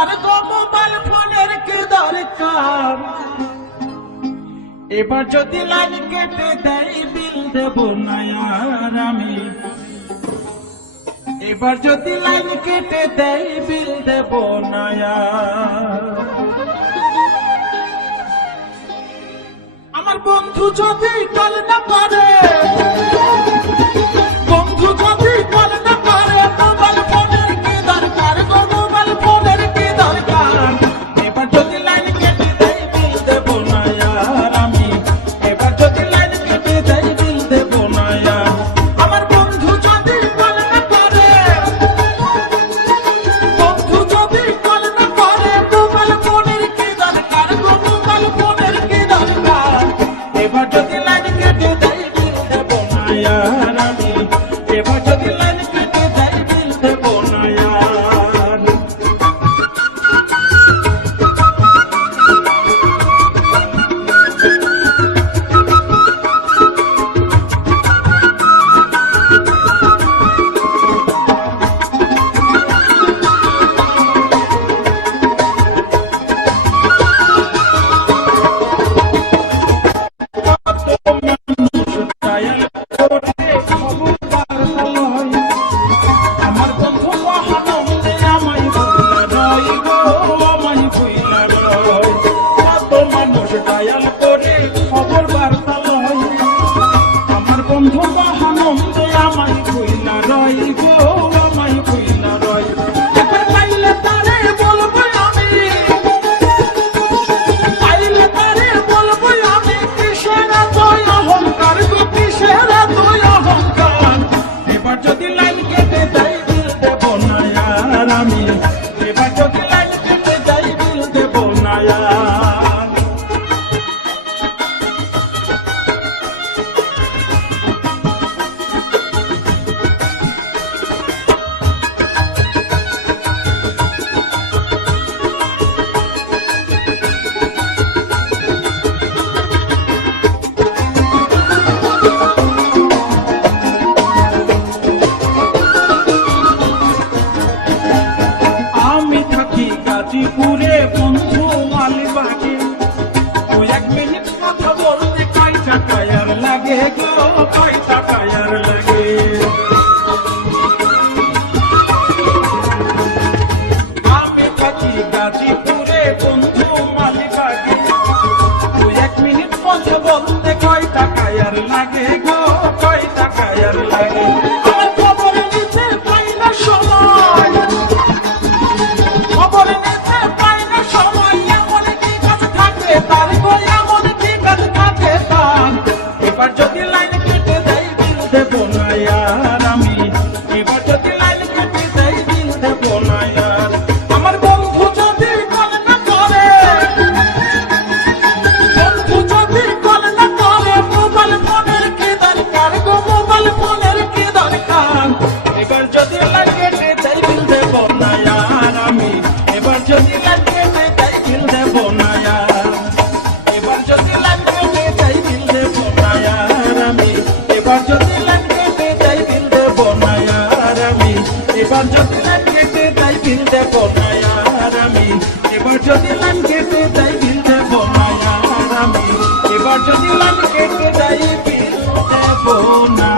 দরকার গো মোবাইল ফোনের কি দরকার এবার যদি লাইন কেটে দেয় বিল দেব না আর আমি এবার যদি লাইন কেটে দেয় বিল দেব না আর আমার বন্ধু যদি কল না করে বন্ধু যদি কল না করে মোবাইল ফোনের কি দরকার গো মোবাইল ফোনের কি দরকার এবার যদি লাইন কেটে দেয় বিল দেব না আর আমি এবার যদি লাইন কেটে দেয় বিল দেব না আর আমার বন্ধু যদি কল না করে বন্ধু যদি কল না করে মোবাইল ফোনের কি দরকার গো মোবাইল ফোনের কি দরকার এবার যদি লাইন কেটে দেয় বিল দেব না আর আমি এবার যদি লাইন কেটে দেয় বিল দেব না আর আমার বন্ধু মহানন্দে আমায় ভুইলা রয় গো আমায় ভুইলা রয় কত মানুষ ডায়াল করে খবর বার্তা লয় আমার বন্ধু মহানন্দে আমায় ভুইলা রয় গো আমায় ভুইলা রয় একবার পাইলে তারে বলবো আমি পাইলে তারে বলবো আমি কিসের তুই অহংকার গো কিসের তুই অহংকার এবার যদি লাইন কেটে দেয় বিল দেব না আর আমি এবার যদি লাইন কেটে দেয় বিল দেব না আর আমি থাকি গাজীপুরে বন্ধু আলিবাগে তুই 1 মিনিট কথা বলতে কয় টাকা আর লাগে গো কয় টাকা আর লাগে আমি থাকি গাজীপুরে বন্ধু আলিবাগে তুই 1 মিনিট কথা বলতে কয় টাকা আর লাগে গো কয় টাকা আর লাগে আমার খবর নিতে পাই না সময় খবর নিতে পাই না সময় এমন কি কাজ থাকে তার গো এমন কি কাজ থাকে তার এবার যদি লাইন কেটে দেয় বিল দেব না আর আমি এবার যদি লাইন কেটে দেয় বিল দেব না আর আমার বন্ধু যদি কল না করে বন্ধু যদি কল না করে মোবাইল ফোনের কি দরকার গো মোবাইল ফোনের কি দরকার এবার যদি লাইন কেটে দেয় বিল দেব না আর আমি এবার যদি লাইন কেটে দেয় বিল দেব না আর এবার যদি লাইন কেটে দেয় বিল দেব না আর আমি এবার যদি লাইন কেটে দেয় বিল দেব না আর আমি এবার যদি লাইন কেটে দেয় বিল দেব না আর আমি এবার যদি লাইন কেটে দেয় বিল দেব না আর আমি এবার যদি লাইন কেটে দেয় বিল দেব না